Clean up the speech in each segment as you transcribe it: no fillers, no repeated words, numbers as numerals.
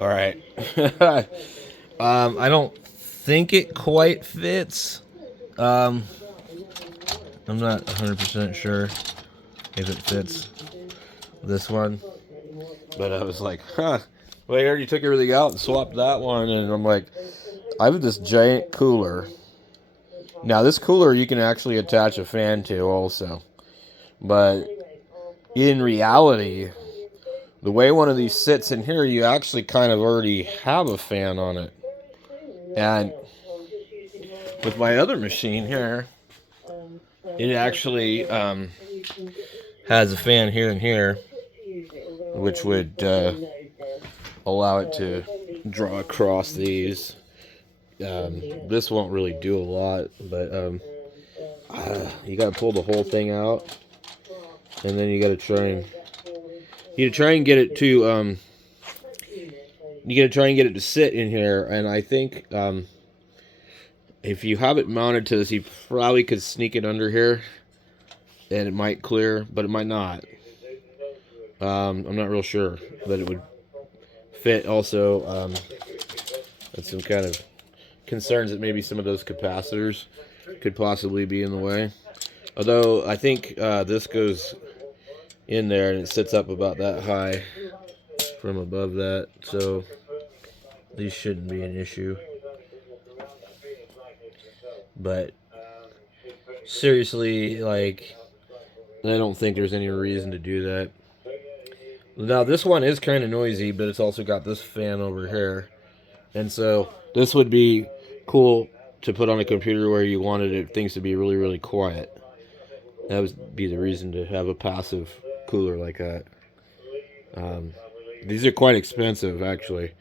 All right. I don't think it quite fits. Um, I'm not 100% sure if it fits this one. But I was like, huh. Well, I already took everything out and swapped that one. And I'm like, I have this giant cooler. Now, this cooler you can actually attach a fan to also. But in reality, the way one of these sits in here, you actually kind of already have a fan on it. And with my other machine here, it actually has a fan here and here, which would allow it to draw across these. This won't really do a lot, but you gotta pull the whole thing out, and then you gotta try and get it to sit in here. And I think if you have it mounted to this, you probably could sneak it under here, and it might clear, but it might not. I'm not real sure that it would fit. Also, that's some kind of concerns that maybe some of those capacitors could possibly be in the way. Although I think this goes in there and it sits up about that high from above that, so these shouldn't be an issue. But seriously, like, I don't think there's any reason to do that. Now, this one is kind of noisy, but it's also got this fan over here. And so this would be cool to put on a computer where you wanted things to be really, really quiet. That would be the reason to have a passive cooler like that. These are quite expensive, actually.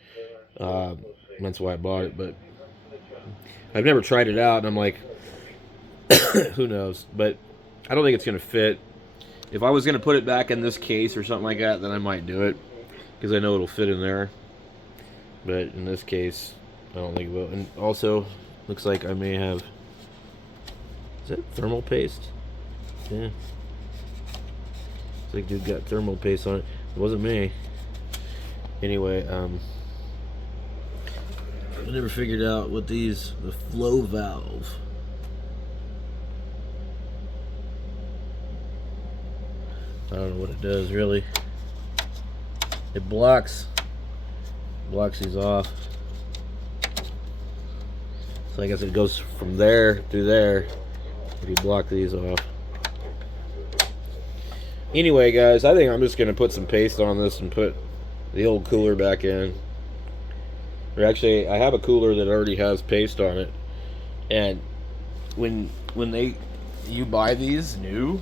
That's why I bought it, but I've never tried it out, and I'm like, who knows? But I don't think it's going to fit. If I was going to put it back in this case or something like that, then I might do it, because I know it'll fit in there. But in this case, I don't think it will. And also, looks like I may have... Is that thermal paste? Yeah. Looks like dude got thermal paste on it. It wasn't me. Anyway, I never figured out what the flow valve. I don't know what it does really. It blocks these off. So I guess it goes from there to there if you block these off. Anyway, guys, I think I'm just going to put some paste on this and put the old cooler back in. Or actually, I have a cooler that already has paste on it. And when you buy these new,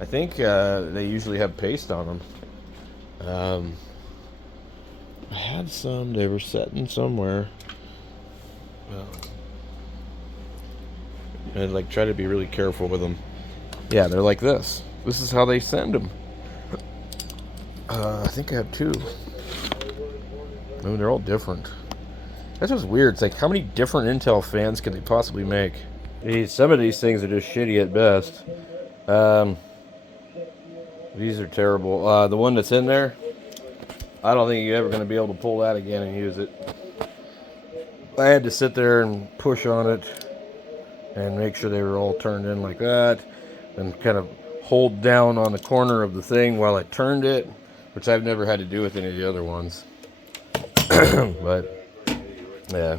I think they usually have paste on them. I had some. They were sitting somewhere. And like try to be really careful with them. Yeah, they're like this. This is how they send them. I think I have two. I mean, they're all different. That's what's weird. It's like, how many different Intel fans could they possibly make? Some of these things are just shitty at best. These are terrible. The one that's in there, I don't think you're ever going to be able to pull that again and use it. I had to sit there and push on it and make sure they were all turned in like that, and kind of hold down on the corner of the thing while I turned it, which I've never had to do with any of the other ones. But yeah,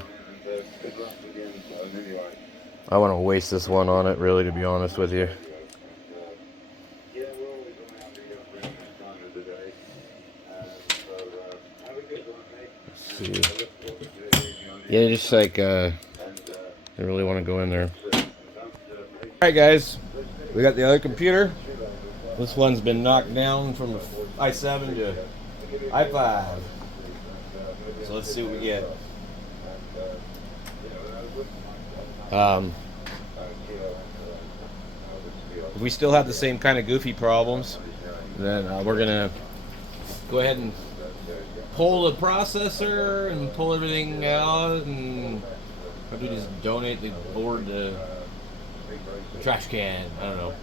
I want to waste this one on it, really, to be honest with you. Let's see. Yeah, just like I really want to go in there. Alright, guys, we got the other computer. This one's been knocked down from the i7 to i5. So let's see what we get. If we still have the same kind of goofy problems, then we're gonna go ahead and pull the processor and pull everything out, and maybe just donate the board to the trash can. I don't know.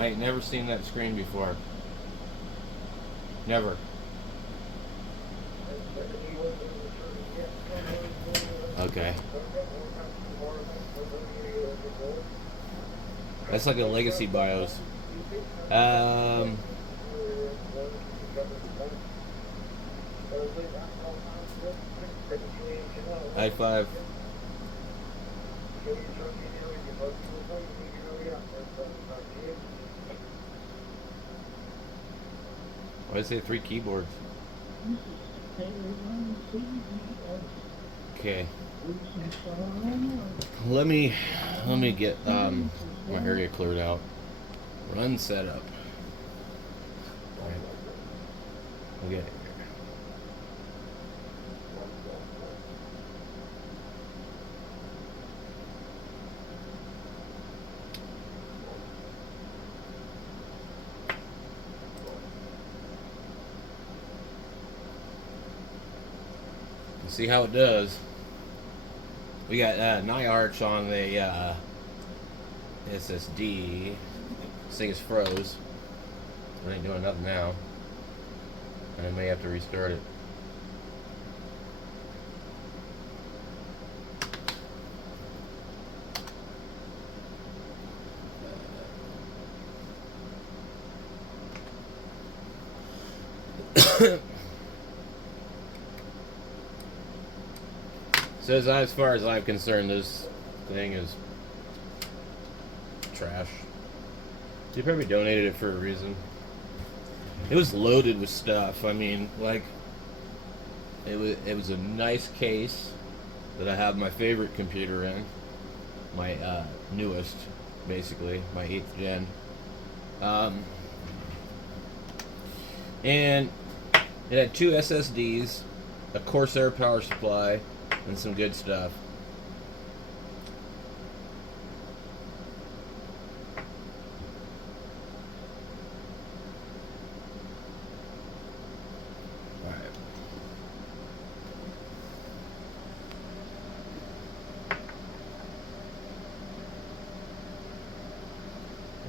I ain't never seen that screen before. Never. Okay. That's like a legacy BIOS. i5. Why did I say 3 keyboards? Okay. Let me get my area cleared out. Run setup. Alright. We'll get it. See how it does. We got NiArch on the SSD. This thing is froze. It ain't doing nothing now. And I may have to restart it. So as far as I'm concerned, this thing is trash. They probably donated it for a reason. It was loaded with stuff. I mean, like, it was a nice case that I have my favorite computer in, my newest, basically, my 8th gen. And it had 2 SSDs, a Corsair power supply, and some good stuff. Alright.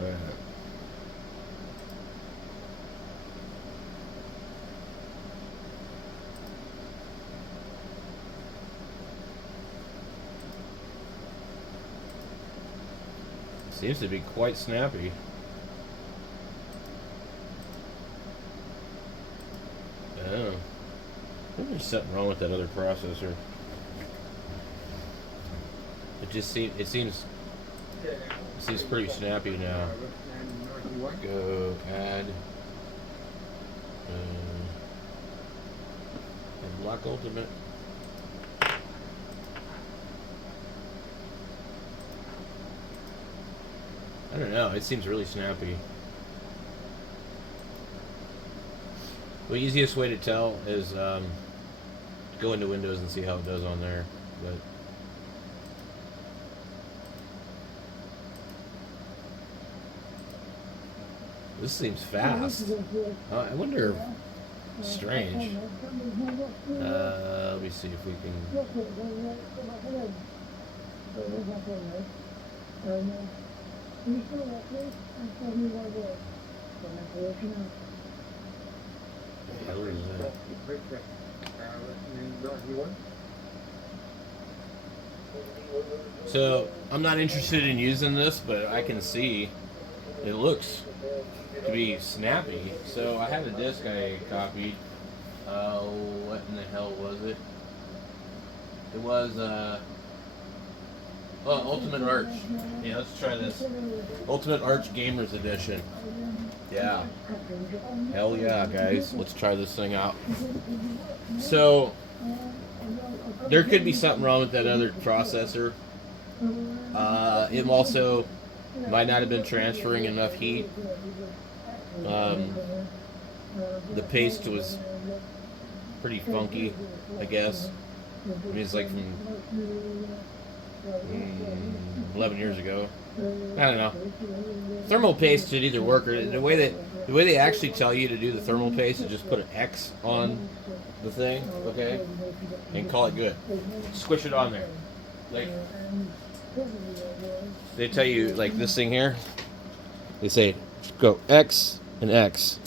Alright. Seems to be quite snappy. Oh. I think there's something wrong with that other processor. It seems pretty snappy now. Go add Block Ultimate. I don't know, it seems really snappy. The easiest way to tell is go into Windows and see how it does on there. But this seems fast. I wonder. Strange. Let me see if we can. Hell is that? So I'm not interested in using this, but I can see it looks to be snappy. So I have a disc I copied. What in the hell was it? It was Ultimate Arch. Yeah, let's try this. Ultimate Arch Gamers Edition. Yeah. Hell yeah, guys. Let's try this thing out. So, there could be something wrong with that other processor. It also might not have been transferring enough heat. The paste was pretty funky, I guess. I mean, it's like from 11 years ago. I don't know. Thermal paste should either work or the way they actually tell you to do the thermal paste is just put an X on the thing, okay, and call it good. Squish it on there. Like they tell you, like this thing here. They say go X and X.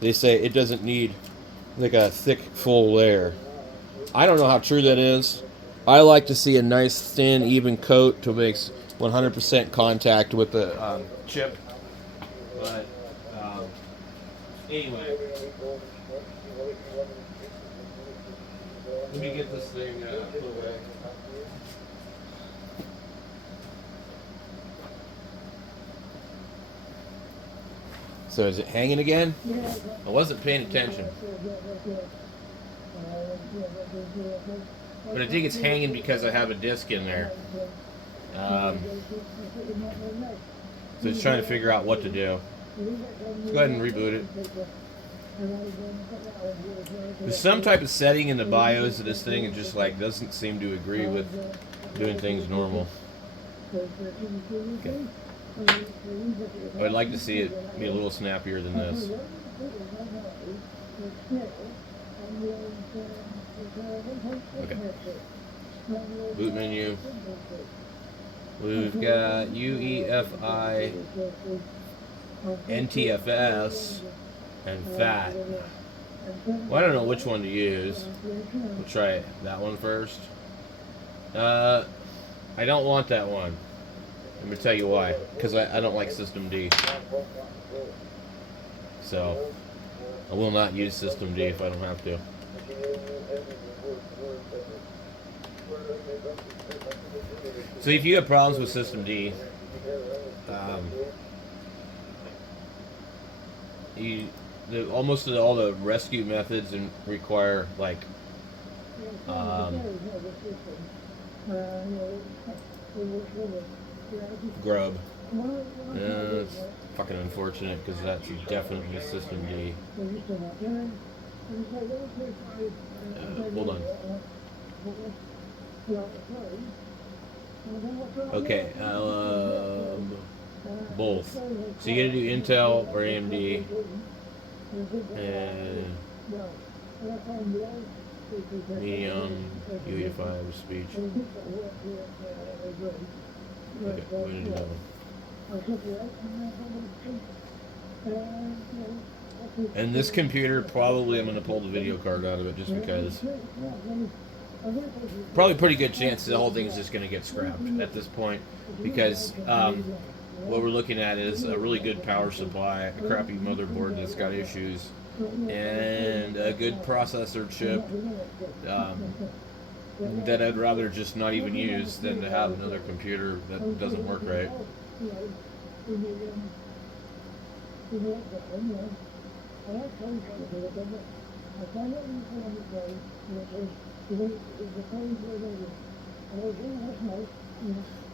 They say it doesn't need like a thick, full layer. I don't know how true that is. I like to see a nice, thin, even coat to make 100% contact with the chip. But anyway, let me get this thing put away. So is it hanging again? I wasn't paying attention. But I think it's hanging because I have a disc in there. So it's trying to figure out what to do. Let's go ahead and reboot it. There's some type of setting in the BIOS of this thing. It just like doesn't seem to agree with doing things normal. Okay. I'd like to see it be a little snappier than this. Okay. Boot menu. We've got UEFI, NTFS, and FAT. Well, I don't know which one to use. We'll try that one first. I don't want that one. Let me tell you why. Because I don't like System D. So, I will not use System D if I don't have to. So if you have problems with System D, almost all the rescue methods require like grub. It's fucking unfortunate because that's definitely System D. Hold on. Okay, both. So you gotta do Intel or AMD, and medium UEFI speech. Okay, what did you know? And this computer, probably I'm going to pull the video card out of it just because. Probably pretty good chance the whole thing is just going to get scrapped at this point because what we're looking at is a really good power supply, a crappy motherboard that's got issues, and a good processor chip that I'd rather just not even use than to have another computer that doesn't work right.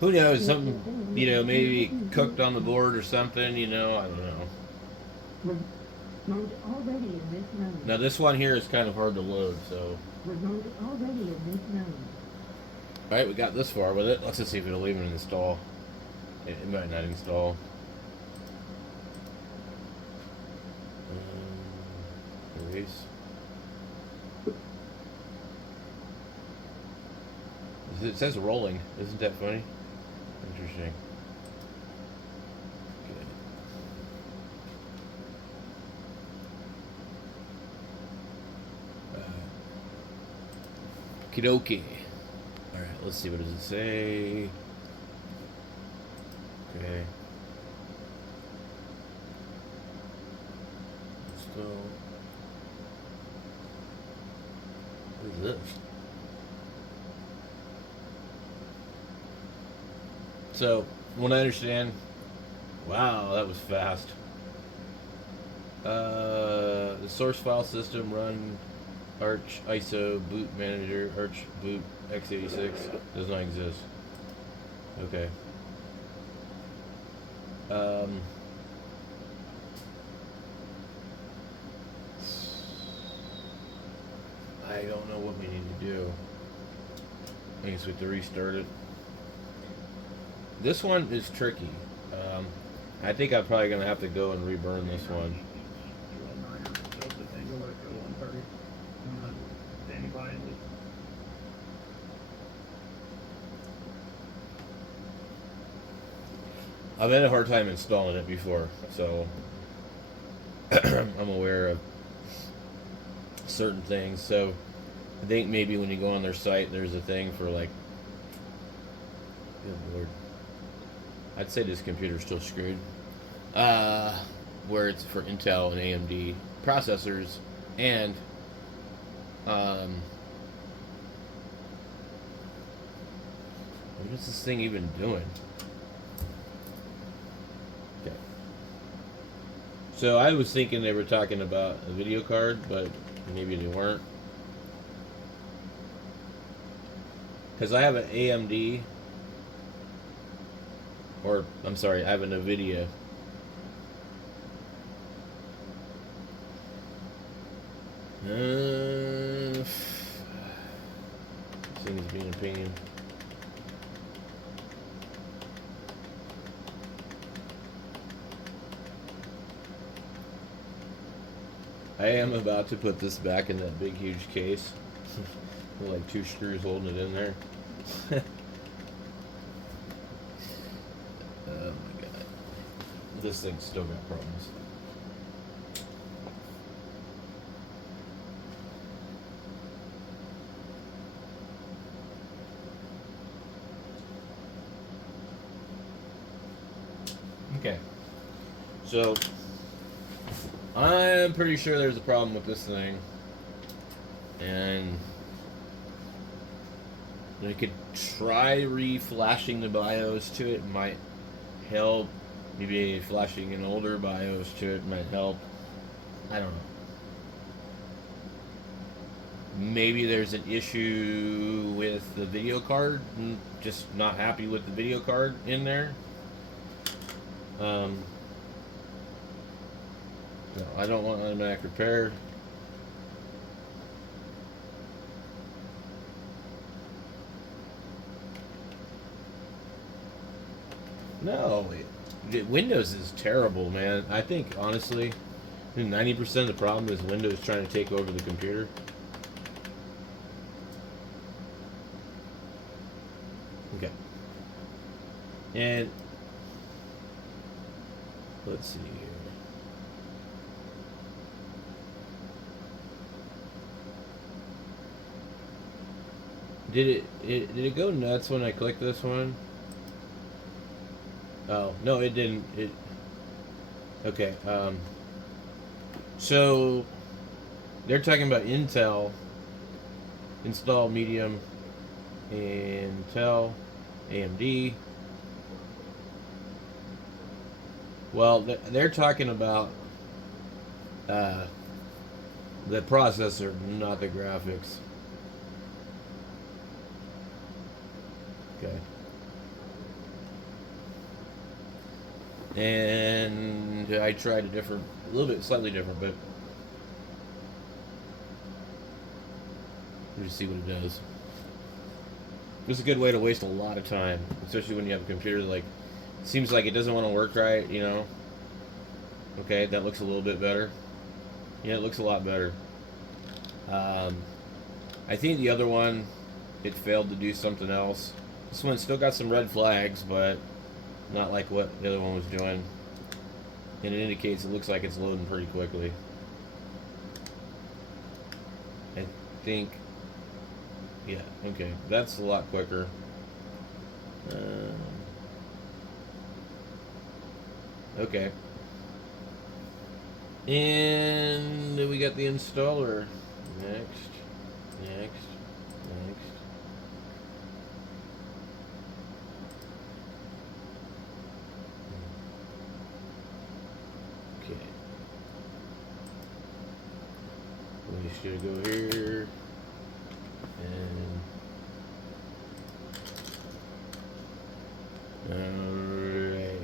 Who knows? Something, maybe cooked on the board or something, I don't know. Now this one here is kind of hard to load, so. Alright, we got this far with it. Let's just see if it'll even install. It might not install. Erase. It says rolling. Isn't that funny? Interesting. Okay. Okie dokie. Alright, let's see. What does it say? Okay. Still. What is this? So, when I understand, wow, that was fast. The source file system run Arch ISO boot manager Arch boot x86 does not exist. Okay. I don't know what we need to do. I guess we have to restart it. This one is tricky. I think I'm probably going to have to go and reburn this one. I've had a hard time installing it before, so I'm aware of certain things. So I think maybe when you go on their site, there's a thing for like, good lord, I'd say this computer's still screwed. Where it's for Intel and AMD processors, and what is this thing even doing? Okay. So I was thinking they were talking about a video card, but maybe they weren't. Because I have an AMD, or I'm sorry, I have a NVIDIA. This thing's being a pain. I am about to put this back in that big huge case. With like 2 screws holding it in there. Oh my god. This thing's still got problems. Okay. So I'm pretty sure there's a problem with this thing, and I could try re-flashing the BIOS to it. Might help. Maybe flashing an older BIOS to it might help. I don't know. Maybe there's an issue with the video card. Just not happy with the video card in there. No, I don't want automatic repair. No, Windows is terrible, man. I think, honestly, 90% of the problem is Windows trying to take over the computer. Okay. And let's see here. Did it go nuts when I clicked this one? Oh, no, it didn't. Okay. So they're talking about Intel install medium, Intel, AMD. Well, they're talking about the processor, not the graphics. Okay. And I tried a little bit slightly different, but we'll just see what it does. This is a good way to waste a lot of time, especially when you have a computer like, seems like it doesn't want to work right, you know. Okay, that looks a little bit better. Yeah, it looks a lot better. I think the other one, it failed to do something else. This one still got some red flags, but not like what the other one was doing. And it indicates it looks like it's loading pretty quickly. I think, yeah, okay, that's a lot quicker. Okay. And we got the installer. Next. Okay. We should go here. And alright.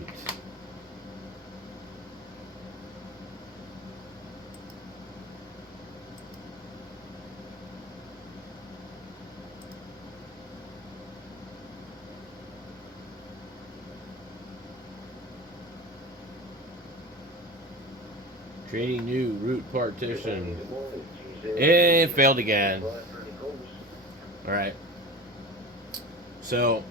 Creating new root partition. It failed again. Alright. So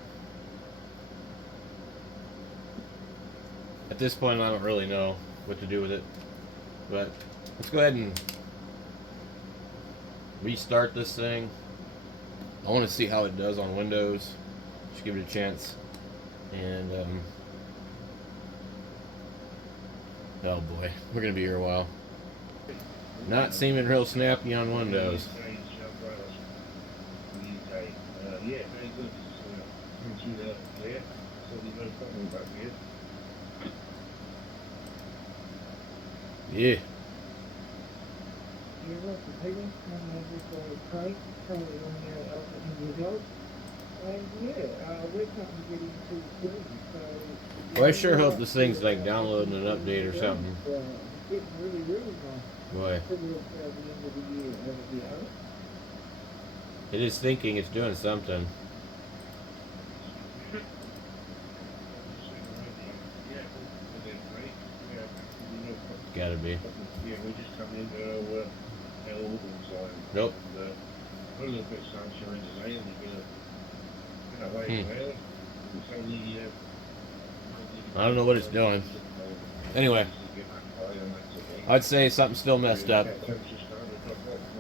at this point, I don't really know what to do with it. But let's go ahead and restart this thing. I want to see how it does on Windows. Just give it a chance. And, oh boy, we're going to be here a while. Not seeming real snappy on Windows. Yeah. Well, I sure hope this thing's like downloading an update or something. Boy. It is thinking it's doing something. Gotta be. Nope. I don't know what it's doing. Anyway, I'd say something's still messed up.